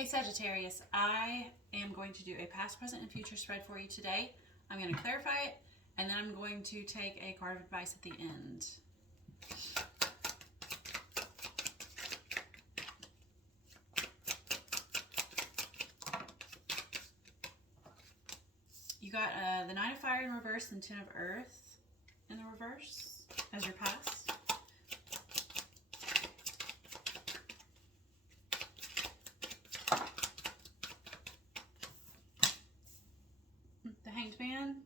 Hey Sagittarius, I am going to do a past, present, and future spread for you today. I'm going to clarify it, and then I'm going to take a card of advice at the end. You got the Nine of Fire in reverse and Ten of Earth in the reverse as your past. The Hanged Man,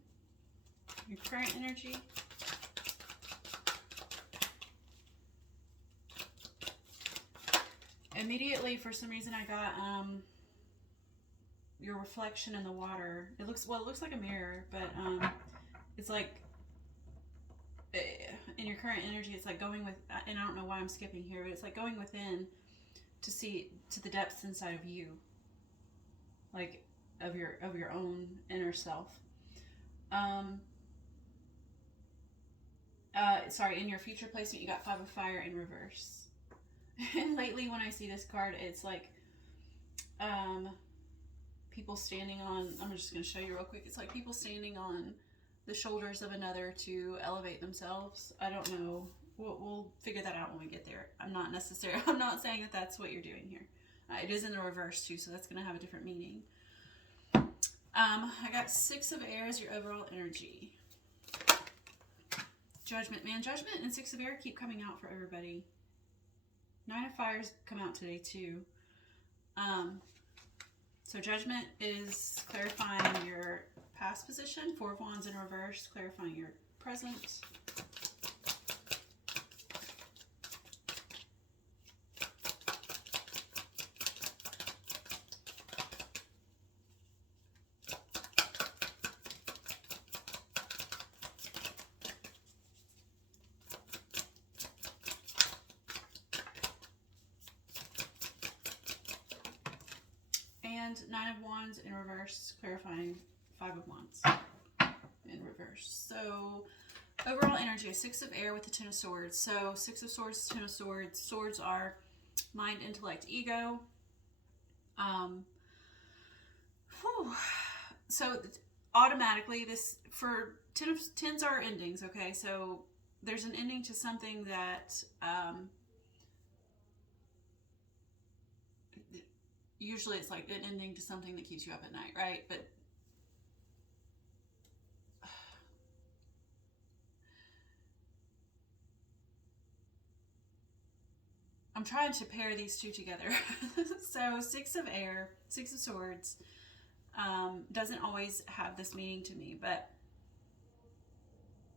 your current energy. Immediately, for some reason, I got your reflection in the water. It looks like a mirror, but it's like in your current energy, it's like going with, and I don't know why I'm skipping here, but it's like going within to see to the depths inside of you, like of your own inner self. Sorry, in your future placement, you got Five of Fire in reverse. And lately, when I see this card, it's like people standing on, I'm just going to show you real quick. It's like people standing on the shoulders of another to elevate themselves. I don't know. We'll figure that out when we get there. I'm not saying that that's what you're doing here. It is in the reverse too, so that's going to have a different meaning. I got Six of Air as your overall energy. Judgment. Man, Judgment and Six of Air keep coming out for everybody. Nine of Fires come out today too. So Judgment is clarifying your past position. Four of Wands in reverse, clarifying your present. And Nine of Wands in reverse, clarifying Five of Wands in reverse. So overall energy, a Six of Air with the Ten of Swords. So Six of Swords, Ten of Swords. Swords are mind, intellect, ego. So automatically, this for tens are endings. Okay, so there's an ending to something that usually it's like an ending to something that keeps you up at night, right? But I'm trying to pair these two together. So Six of Air, Six of Swords, doesn't always have this meaning to me, but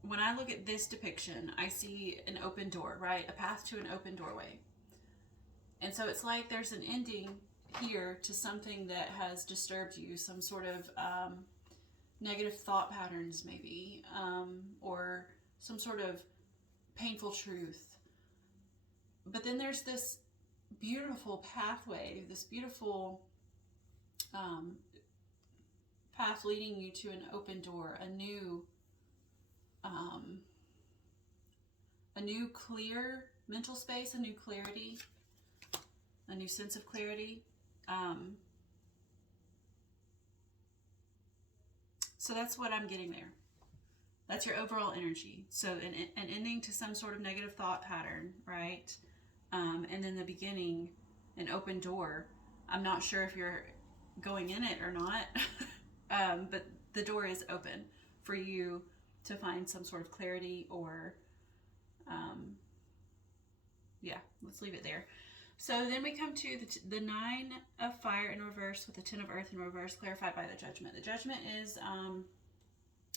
when I look at this depiction, I see an open door, right? A path to an open doorway. And so it's like there's an ending here to something that has disturbed you, some sort of negative thought patterns maybe, or some sort of painful truth. But then there's this beautiful pathway, this beautiful path leading you to an open door, a new clear mental space, a new clarity, a new sense of clarity. So that's what I'm getting there. That's your overall energy. So an ending to some sort of negative thought pattern, right? And then the beginning, an open door. I'm not sure if you're going in it or not, but the door is open for you to find some sort of clarity or, yeah, let's leave it there. So then we come to the Nine of Fire in reverse with the Ten of Earth in reverse, clarified by the Judgment. The Judgment is,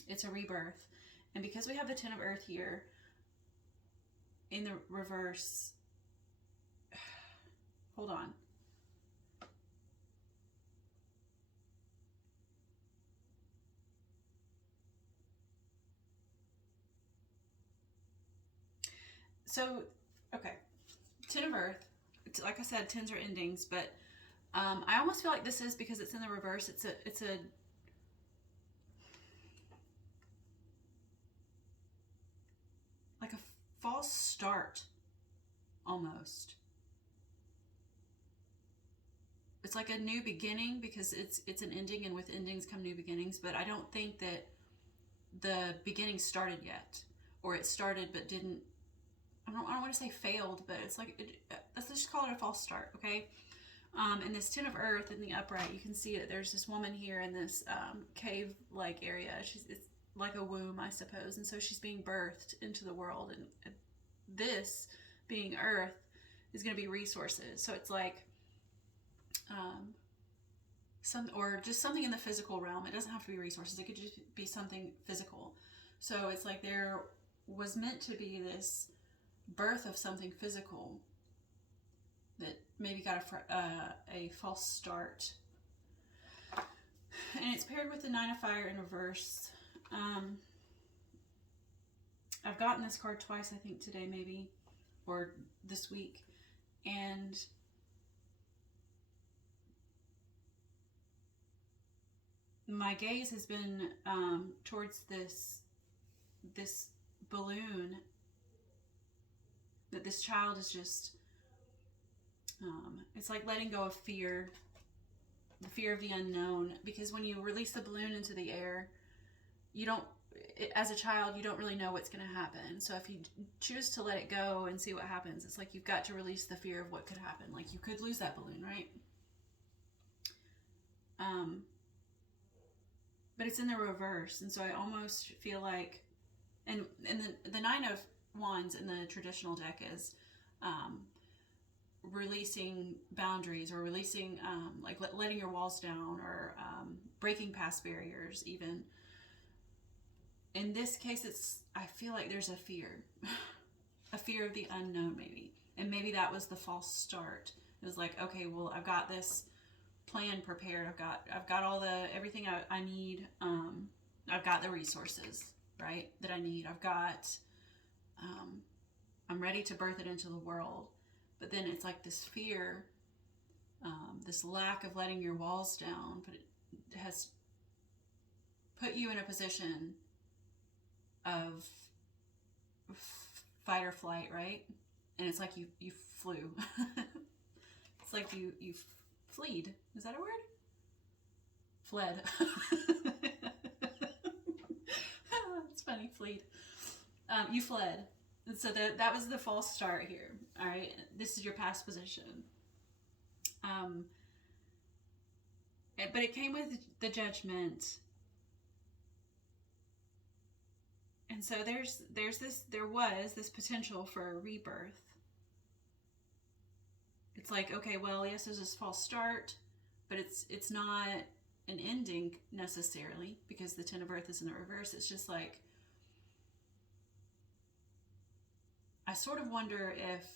it's a rebirth. And because we have the Ten of Earth here in the reverse, hold on. So, okay, Ten of Earth, like I said, tens are endings, but I almost feel like this is because it's in the reverse. It's a like a false start, almost. it's like a new beginning, because it's an ending, and with endings come new beginnings. But I don't think that the beginning started yet, or it started but didn't. I don't want to say failed, but it's like let's just call it a false start, okay? And this Ten of Earth in the upright, you can see it. There's this woman here in this cave-like area. It's like a womb, I suppose, and so she's being birthed into the world. And this, being Earth, is going to be resources. So it's like or just something in the physical realm. It doesn't have to be resources. It could just be something physical. So it's like there was meant to be this birth of something physical that maybe got a false start. And it's paired with the Nine of Fire in reverse. I've gotten this card twice, I think today maybe, or this week. And my gaze has been towards this balloon that this child is just, it's like letting go of fear, the fear of the unknown. Because when you release the balloon into the air, you don't, as a child, you don't really know what's going to happen. So if you choose to let it go and see what happens, it's like you've got to release the fear of what could happen. Like you could lose that balloon, right? But it's in the reverse. And so I almost feel like, and the Nine of Wands in the traditional deck is releasing boundaries, or releasing, like letting your walls down, or breaking past barriers even. In this case, I feel like there's a fear, a fear of the unknown maybe. And maybe that was the false start. It was like, okay, well, I've got this plan prepared. I've got all everything I need. I've got the resources, right, that I need. I've got, I'm ready to birth it into the world. But then it's like this fear, this lack of letting your walls down, but it has put you in a position of fight or flight, right? And it's like you flew. It's like you fleed. Is that a word? Fled. It's funny, fleed. You fled. And so that was the false start here. All right, this is your past position. But it came with the Judgment. And so there was this potential for a rebirth. It's like, okay, well, yes, there's this false start, but it's not an ending necessarily, because the Ten of Earth is in the reverse. It's just like, I sort of wonder if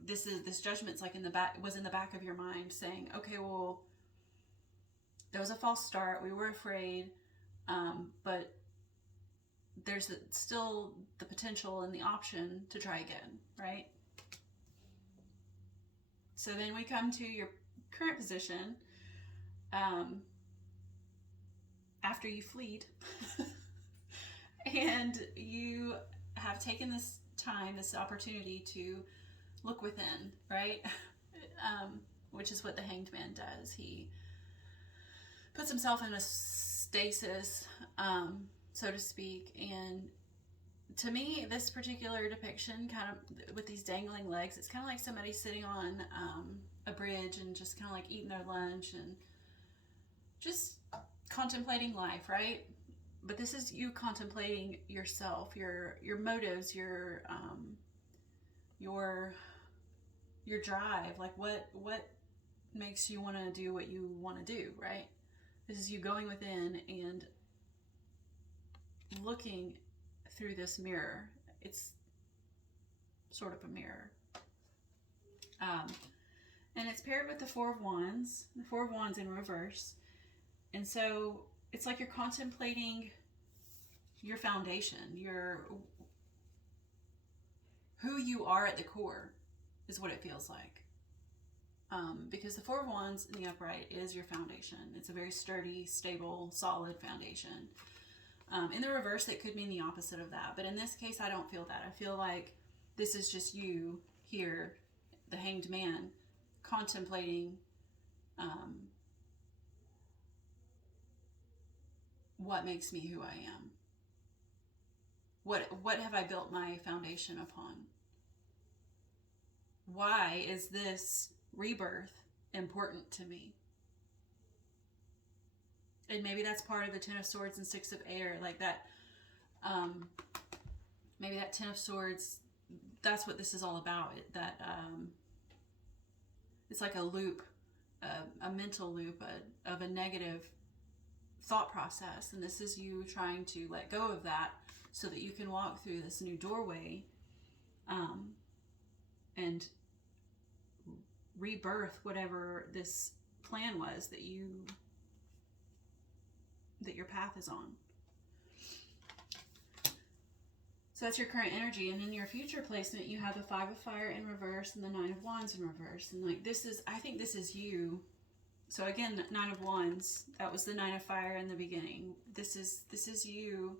this Judgment's like in the back of your mind, saying, okay, well, there was a false start. We were afraid, but there's still the potential and the option to try again, right? So then we come to your current position, after you fleed, and you have taken this time, this opportunity to look within, right? Which is what the Hanged Man does. He puts himself in a stasis, so to speak. And to me, this particular depiction, kind of with these dangling legs, it's kind of like somebody sitting on a bridge and just kind of like eating their lunch and just contemplating life, right? But this is you contemplating yourself, your motives, your drive. Like what makes you want to do what you want to do, right? This is you going within and looking through this mirror. It's sort of a mirror. And it's paired with the Four of Wands. The Four of Wands in reverse. And so it's like you're contemplating your foundation, who you are at the core is what it feels like. Because the Four of Wands in the upright is your foundation. It's a very sturdy, stable, solid foundation. In the reverse, that could mean the opposite of that. But in this case, I don't feel that. I feel like this is just you here, the Hanged Man, contemplating what makes me who I am? What have I built my foundation upon? Why is this rebirth important to me? And maybe that's part of the Ten of Swords and Six of Air, like that. Maybe that Ten of Swords, that's what this is all about. It's like a loop, a mental loop of a negative thought process, and this is you trying to let go of that so that you can walk through this new doorway, and rebirth whatever this plan was that your path is on. So that's your current energy. And in your future placement, you have the Five of Fire in reverse and the Nine of Wands in reverse. And like this is, I think this is you. So again, Nine of Wands, that was the Nine of Fire in the beginning. This is you.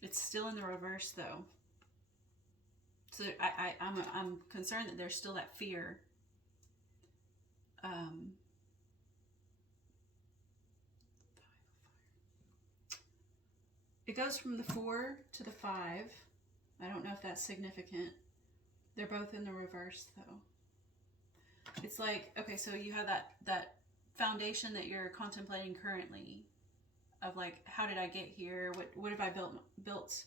It's still in the reverse though. So I'm concerned that there's still that fear. It goes from the 4 to the 5. I don't know if that's significant. They're both in the reverse though. It's like, okay, so you have that foundation that you're contemplating currently of like, how did I get here? What have I built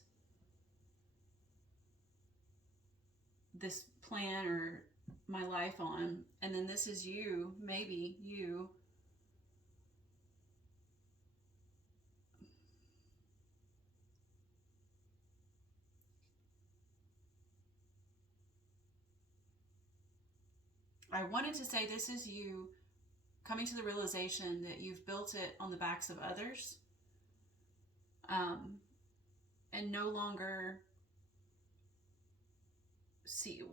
this plan or my life on? And then this is you, maybe you. I wanted to say this is you coming to the realization that you've built it on the backs of others, and no longer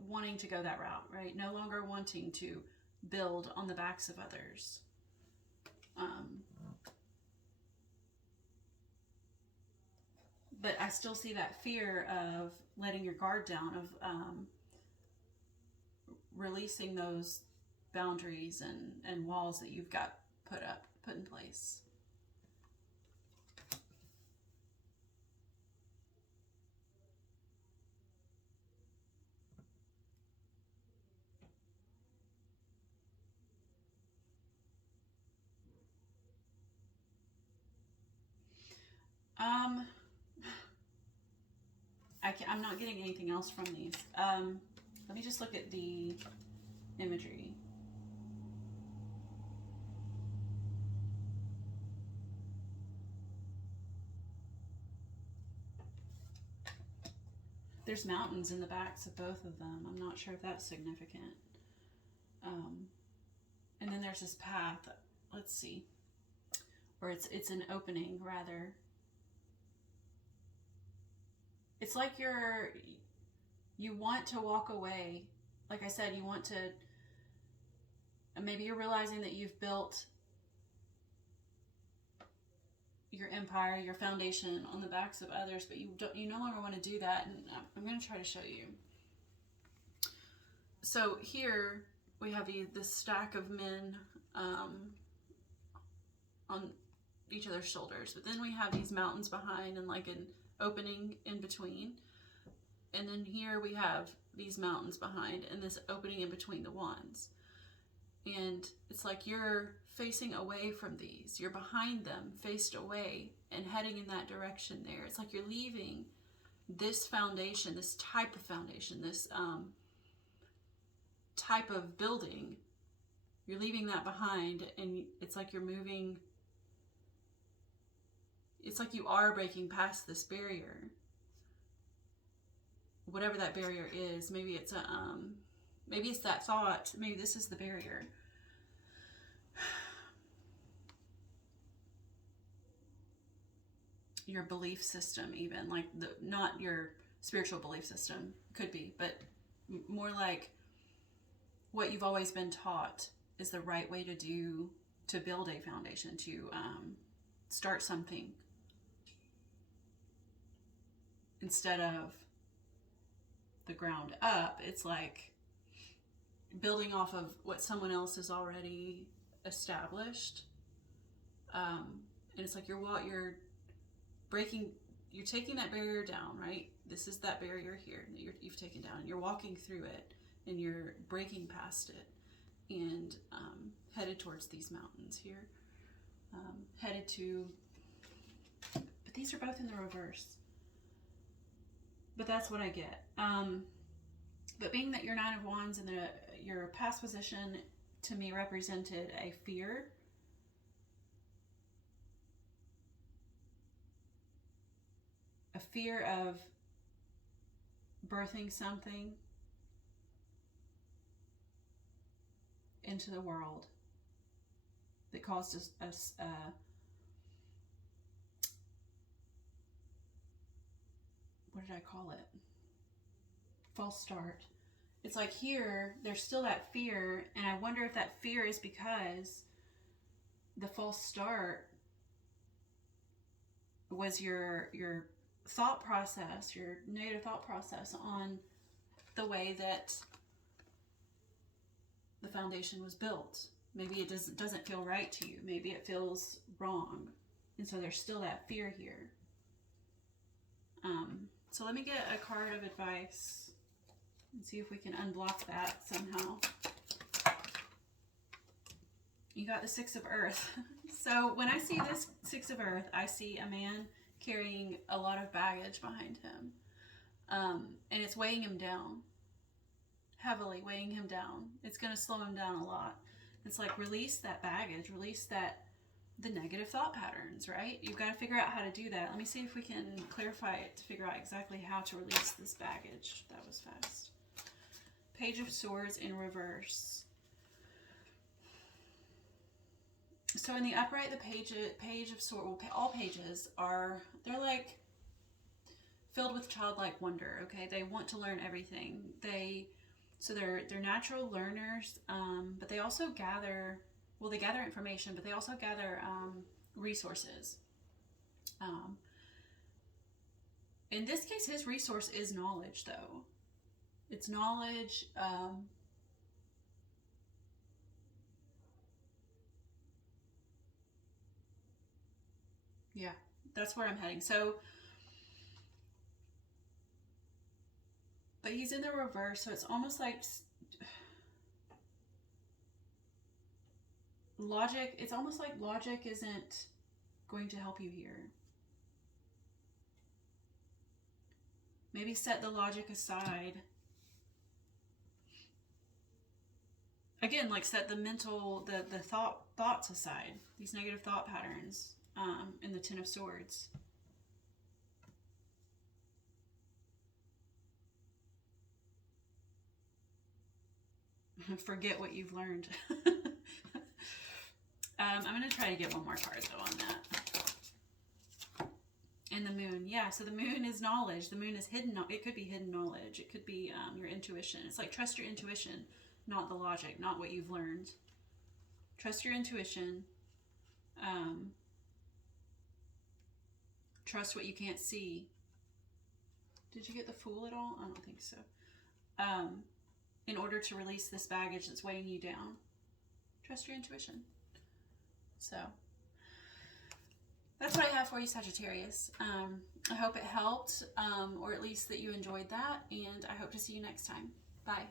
wanting to go that route, right? No longer wanting to build on the backs of others. But I still see that fear of letting your guard down, of releasing those boundaries and walls that you've got put in place. I'm not getting anything else from these. Let me just look at the imagery. There's mountains in the backs of both of them. I'm not sure if that's significant. And then there's this path. Let's see. Or it's an opening, rather. It's like you want to walk away. Like I said, you want to, maybe you're realizing that you've built your empire, your foundation on the backs of others, but you no longer want to do that. And I'm going to try to show you. So here we have this stack of men on each other's shoulders, but then we have these mountains behind and like an opening in between. And then here we have these mountains behind and this opening in between the wands. And it's like you're facing away from these. You're behind them, faced away, and heading in that direction there. It's like you're leaving this foundation, this type of foundation, this type of building. You're leaving that behind, and it's like you're moving. It's like you are breaking past this barrier. Whatever that barrier is, maybe it's that thought. Maybe this is the barrier. Your belief system, even like not your spiritual belief system, could be, but more like what you've always been taught is the right way to build a foundation, to start something, instead of the ground up. It's like building off of what someone else has already established. And it's like you're breaking, you're taking that barrier down, right? This is that barrier here that you've taken down. You're walking through it, and you're breaking past it, and headed towards these mountains here. Headed to, but these are both in the reverse. But that's what I get. But being that you're 9 of Wands and your past position to me represented a fear. A fear of birthing something into the world that caused us what did I call it? False start. It's like here, there's still that fear, and I wonder if that fear is because the false start was your thought process, your negative thought process on the way that the foundation was built. Maybe it doesn't feel right to you. Maybe it feels wrong. And so there's still that fear here. So let me get a card of advice and see if we can unblock that somehow. You got the 6 of Earth. So when I see this 6 of Earth, I see a man carrying a lot of baggage behind him. And it's weighing him down. Heavily weighing him down. It's going to slow him down a lot. It's like release that baggage. Release the negative thought patterns, right? You've got to figure out how to do that. Let me see if we can clarify it to figure out exactly how to release this baggage. That was fast. Page of Swords in reverse. So in the upright, the page of Swords, well, all pages are, they're like filled with childlike wonder, okay? They want to learn everything. So they're natural learners, but they also gather, well, they gather information, but they also gather resources. In this case, his resource is knowledge, though. It's knowledge. Yeah, that's where I'm heading. So, but he's in the reverse, so it's almost like logic. It's almost like logic isn't going to help you here. Maybe set the logic aside. Again, like set the mental, the thoughts aside. These negative thought patterns in the 10 of Swords. Forget what you've learned. I'm going to try to get one more card, though, on that. And the moon. Yeah, so the moon is knowledge. The moon is hidden. It could be hidden knowledge. It could be your intuition. It's like trust your intuition, not the logic, not what you've learned. Trust your intuition. Trust what you can't see. Did you get the Fool at all? I don't think so. In order to release this baggage that's weighing you down. Trust your intuition. So, that's what I have for you, Sagittarius. I hope it helped, or at least that you enjoyed that, and I hope to see you next time. Bye.